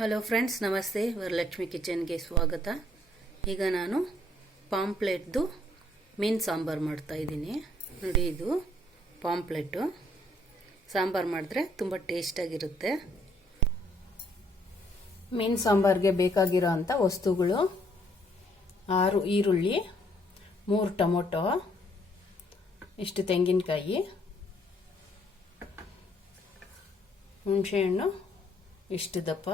Hello friends, ನಮಸ್ತೆ. ವರಲಕ್ಷ್ಮಿ ಕಿಚನ್ಗೆ ಸ್ವಾಗತ. ಈಗ ನಾನು ಪಾಂಪ್ಲೆಟ್ದು ಮೀನು ಸಾಂಬಾರು ಮಾಡ್ತಾಯಿದ್ದೀನಿ. ನೋಡಿ, ಇದು ಪಾಂಪ್ಲೆಟ್ಟು ಸಾಂಬಾರು ಮಾಡಿದ್ರೆ ತುಂಬ ಟೇಸ್ಟಾಗಿರುತ್ತೆ. ಮೀನು ಸಾಂಬಾರಿಗೆ ಬೇಕಾಗಿರೋ ಅಂಥ ವಸ್ತುಗಳು: 6 ಈರುಳ್ಳಿ, 3 ಟೊಮೊಟೊ, ಇಷ್ಟು ತೆಂಗಿನಕಾಯಿ, ಹುಣಸೆಹಣ್ಣು ಇಷ್ಟು ದಪ್ಪ,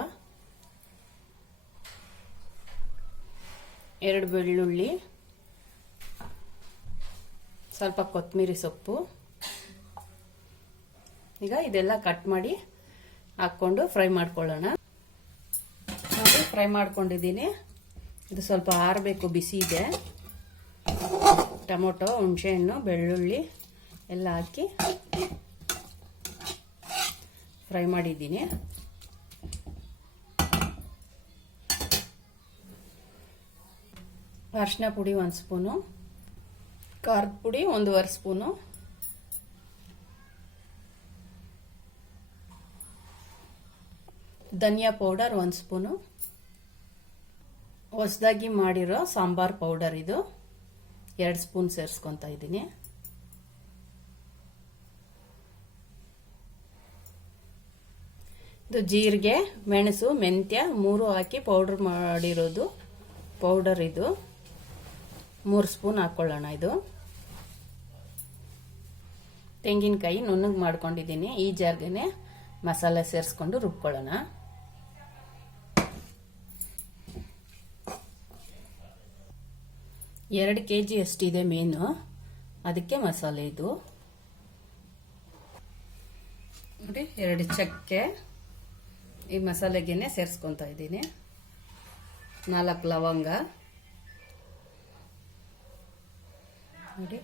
2 ಬೆಳ್ಳುಳ್ಳಿ, ಸ್ವಲ್ಪ ಕೊತ್ತಂಬರಿ ಸೊಪ್ಪು. ಈಗ ಇದೆಲ್ಲ ಕಟ್ ಮಾಡಿ ಹಾಕ್ಕೊಂಡು ಫ್ರೈ ಮಾಡ್ಕೊಳ್ಳೋಣ. ನೋಡಿ, ಫ್ರೈ ಮಾಡ್ಕೊಂಡಿದ್ದೀನಿ. ಇದು ಸ್ವಲ್ಪ ಆರಬೇಕು, ಬಿಸಿ ಇದೆ. ಟೊಮೊಟೊ, ಹುಣಸೆಹಣ್ಣು, ಬೆಳ್ಳುಳ್ಳಿ ಎಲ್ಲ ಹಾಕಿ ಫ್ರೈ ಮಾಡಿದ್ದೀನಿ. ಅರಿಶಿನ ಪುಡಿ 1 ಸ್ಪೂನು, ಖಾರದ ಪುಡಿ 1.5 ಸ್ಪೂನು, ಧನಿಯಾ ಪೌಡರ್ 1 ಸ್ಪೂನು, ಹೊಸದಾಗಿ ಮಾಡಿರೋ ಸಾಂಬಾರ್ ಪೌಡರ್ ಇದು 2 ಸ್ಪೂನ್ ಸೇರಿಸ್ಕೊತಾ ಇದ್ದೀನಿ. ಇದು ಜೀರಿಗೆ, ಮೆಣಸು, ಮೆಂತ್ಯ 3 ಹಾಕಿ ಪೌಡರ್ ಮಾಡಿರೋದು ಪೌಡರ್. ಇದು 3 ಸ್ಪೂನ್ ಹಾಕ್ಕೊಳ್ಳೋಣ. ಇದು ತೆಂಗಿನಕಾಯಿ ನುಣ್ಣಗೆ ಮಾಡ್ಕೊಂಡಿದ್ದೀನಿ. ಈ ಜಾರ್ಗೆನೆ ಮಸಾಲೆ ಸೇರಿಸ್ಕೊಂಡು ರುಬ್ಕೊಳ್ಳೋಣ. ಎರಡು kg ಅಷ್ಟಿದೆ ಮೀನು, ಅದಕ್ಕೆ ಮಸಾಲೆ ಇದು. ನೋಡಿ, 2 ಚಕ್ಕೆ ಈ ಮಸಾಲೆಗೆನೆ ಸೇರಿಸ್ಕೊತಾ ಇದ್ದೀನಿ. 4 ಲವಂಗ. ನೋಡಿ,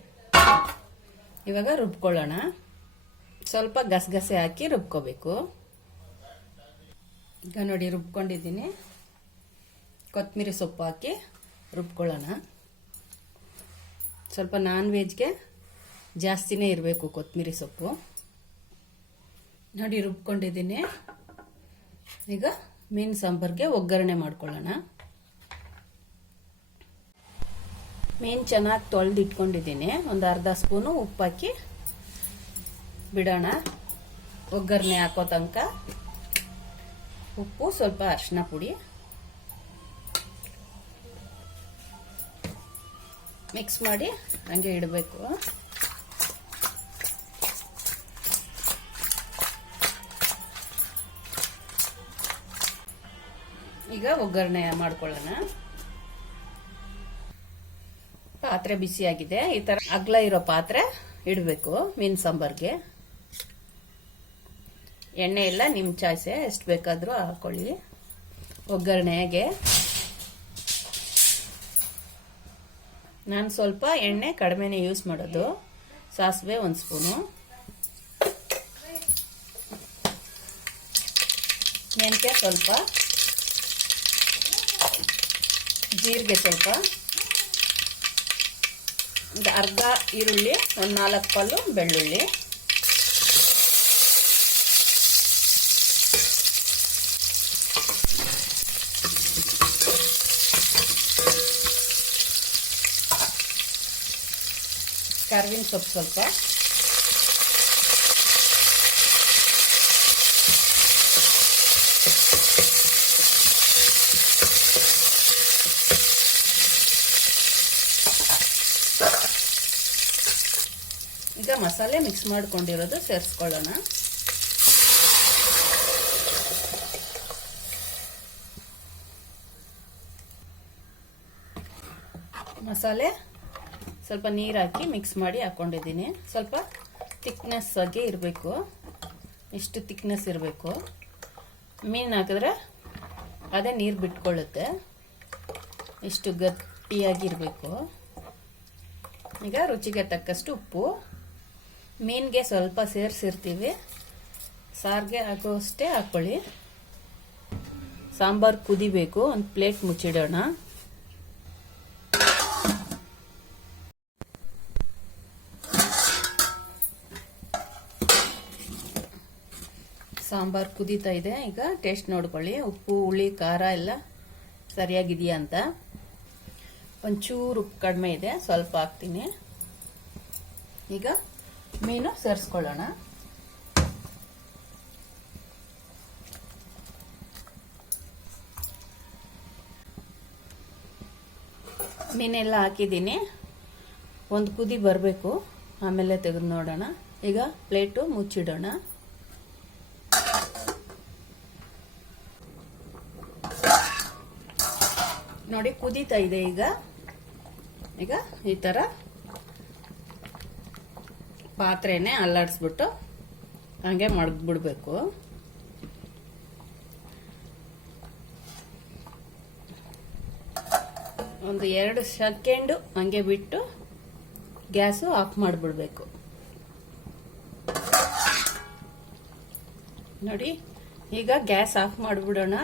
ಇವಾಗ ರುಬ್ಕೊಳ್ಳೋಣ. ಸ್ವಲ್ಪ ಗಸಗಸೆ ಹಾಕಿ ರುಬ್ಕೋಬೇಕು. ಈಗ ನೋಡಿ, ರುಬ್ಕೊಂಡಿದ್ದೀನಿ. ಕೊತ್ತಂಬರಿ ಸೊಪ್ಪು ಹಾಕಿ ರುಬ್ಕೊಳ್ಳೋಣ. ಸ್ವಲ್ಪ ನಾನ್ ವೆಜ್ಗೆ ಜಾಸ್ತಿನೇ ಇರಬೇಕು ಕೊತ್ತಂಬರಿ ಸೊಪ್ಪು. ನೋಡಿ, ರುಬ್ಕೊಂಡಿದ್ದೀನಿ. ಈಗ ಮೀನು ಸಾಂಬಾರಿಗೆ ಒಗ್ಗರಣೆ ಮಾಡ್ಕೊಳ್ಳೋಣ. ಮೀನು ಚೆನ್ನಾಗಿ ತೊಳೆದಿಟ್ಕೊಂಡಿದ್ದೀನಿ. ಒಂದು ಅರ್ಧ ಸ್ಪೂನು ಉಪ್ಪು ಹಾಕಿ ಬಿಡೋಣ. ಒಗ್ಗರಣೆ ಹಾಕೋ ತನಕ ಉಪ್ಪು, ಸ್ವಲ್ಪ ಅರಿಶಿನ ಪುಡಿ ಮಿಕ್ಸ್ ಮಾಡಿ ಹಂಗೆ ಇಡಬೇಕು. ಈಗ ಒಗ್ಗರಣೆ ಮಾಡ್ಕೊಳ್ಳೋಣ. ಪಾತ್ರೆ ಬಿಸಿಯಾಗಿದೆ. ಈ ತರ ಅಗಲ ಇರೋ ಪಾತ್ರೆ ಇಡಬೇಕು ಮೀನು ಸಾಂಬಾರ್ಗೆ. ಎಣ್ಣೆ ಎಲ್ಲ ನಿಮ್ಮ ಚಾಯ್ಸೆ, ಎಷ್ಟು ಬೇಕಾದರೂ ಹಾಕೊಳ್ಳಿ. ಒಗ್ಗರಣೆಗೆ ನಾನು ಸ್ವಲ್ಪ ಎಣ್ಣೆ ಕಡಿಮೆನೇ ಯೂಸ್ ಮಾಡೋದು. ಸಾಸಿವೆ 1 ಸ್ಪೂನು, ಮೆಂತ್ಯ ಸ್ವಲ್ಪ, ಜೀರಿಗೆ ಸ್ವಲ್ಪ, ಒಂದು ಅರ್ಧ ಈರುಳ್ಳಿ, ಒಂದು 4 ಪಲ್ಲು ಬೆಳ್ಳುಳ್ಳಿ, ಕರ್ಬೇವಿನ ಸೊಪ್ಪು ಸ್ವಲ್ಪ, ಈಗ ಮಸಾಲೆ ಮಿಕ್ಸ್ ಮಾಡ್ಕೊಂಡಿರೋದು ಸೇರಿಸ್ಕೊಳ್ಳೋಣ. ಮಸಾಲೆ ಸ್ವಲ್ಪ ನೀರು ಹಾಕಿ ಮಿಕ್ಸ್ ಮಾಡಿ ಹಾಕೊಂಡಿದ್ದೀನಿ. ಸ್ವಲ್ಪ ಥಿಕ್ನೆಸ್ ಆಗಿ ಇರಬೇಕು. ಇಷ್ಟು ಥಿಕ್ನೆಸ್ ಇರಬೇಕು. ಮೀನು ಹಾಕಿದ್ರೆ ಅದೇ ನೀರು ಬಿಟ್ಕೊಳ್ಳುತ್ತೆ. ಇಷ್ಟು ಗಟ್ಟಿಯಾಗಿರಬೇಕು. ಈಗ ರುಚಿಗೆ ತಕ್ಕಷ್ಟು ಉಪ್ಪು. ಮೀನಿಗೆ ಸ್ವಲ್ಪ ಸೇರಿಸಿರ್ತೀವಿ, ಸಾರಿಗೆ ಹಾಕೋಷ್ಟೇ ಹಾಕ್ಕೊಳ್ಳಿ. ಸಾಂಬಾರು ಕುದಿಬೇಕು. ಒಂದು ಪ್ಲೇಟ್ ಮುಚ್ಚಿಡೋಣ. ಸಾಂಬಾರು ಕುದೀತಾ ಇದೆ. ಈಗ ಟೇಸ್ಟ್ ನೋಡ್ಕೊಳ್ಳಿ, ಉಪ್ಪು ಹುಳಿ ಖಾರ ಎಲ್ಲ ಸರಿಯಾಗಿದೆಯಾ ಅಂತ. ಒಂಚೂರು ಉಪ್ಪು ಕಡಿಮೆ ಇದೆ, ಸ್ವಲ್ಪ ಹಾಕ್ತೀನಿ. ಈಗ ಮೀನು ಸೇರಿಸ್ಕೊಳ್ಳೋಣ. ಮೀನೆಲ್ಲ ಹಾಕಿದ್ದೀನಿ, ಒಂದು ಕುದಿ ಬರಬೇಕು, ಆಮೇಲೆ ತೆಗೆದು ನೋಡೋಣ. ಈಗ ಪ್ಲೇಟು ಮುಚ್ಚಿಡೋಣ. ನೋಡಿ ಕುದೀತಾ ಇದೆ. ಈಗ ಈ ಥರ ಪಾತ್ರೆನೇ ಅಲ್ಲಾಡಿಸ್ಬಿಟ್ಟು ಹಂಗೆ ಮಡಗ್ಬಿಡ್ಬೇಕು. ಒಂದು 2 ಸೆಕೆಂಡು ಹಂಗೆ ಬಿಟ್ಟು ಗ್ಯಾಸು ಆಫ್ ಮಾಡಿಬಿಡ್ಬೇಕು. ನೋಡಿ ಈಗ ಗ್ಯಾಸ್ ಆಫ್ ಮಾಡಿಬಿಡೋಣ,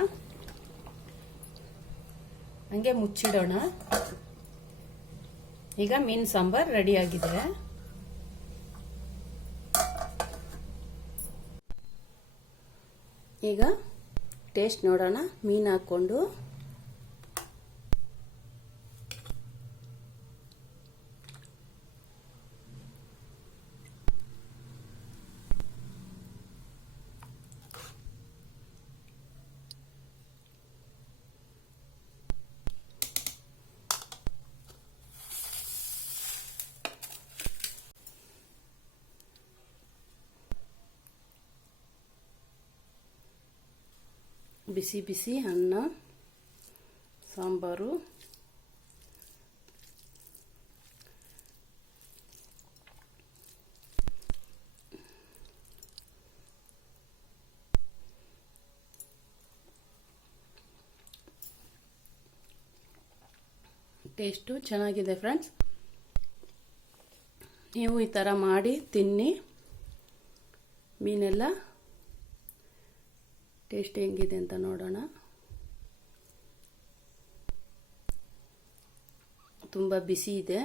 ಹಂಗೆ ಮುಚ್ಚಿಡೋಣ. ಈಗ ಮೀನು ಸಾಂಬಾರ್ ರೆಡಿ ಆಗಿದೆ. ಈಗ ಟೇಸ್ಟ್ ನೋಡೋಣ. ಮೀನು ಹಾಕ್ಕೊಂಡು ಬಿಸಿ ಬಿಸಿ ಅನ್ನ ಸಾಂಬಾರು, ಟೇಸ್ಟು ಚೆನ್ನಾಗಿದೆ ಫ್ರೆಂಡ್ಸ್. ನೀವು ಈ ಥರ ಮಾಡಿ ತಿನ್ನಿ. ಮೀನೆಲ್ಲ ಟೇಸ್ಟ್ ಹೆಂಗಿದೆ ಅಂತ ನೋಡೋಣ. ತುಂಬ ಬಿಸಿ ಇದೆ.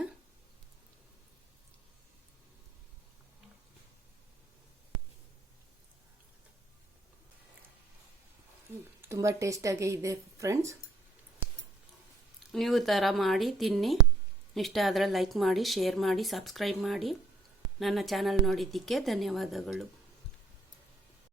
ತುಂಬ ಟೇಸ್ಟಾಗಿ ಇದೆ ಫ್ರೆಂಡ್ಸ್. ನೀವು ಈ ಥರ ಮಾಡಿ ತಿನ್ನಿ. ಇಷ್ಟ ಆದರೆ ಲೈಕ್ ಮಾಡಿ, ಶೇರ್ ಮಾಡಿ, ಸಬ್ಸ್ಕ್ರೈಬ್ ಮಾಡಿ. ನನ್ನ ಚಾನಲ್ ನೋಡಿದ್ದಕ್ಕೆ ಧನ್ಯವಾದಗಳು.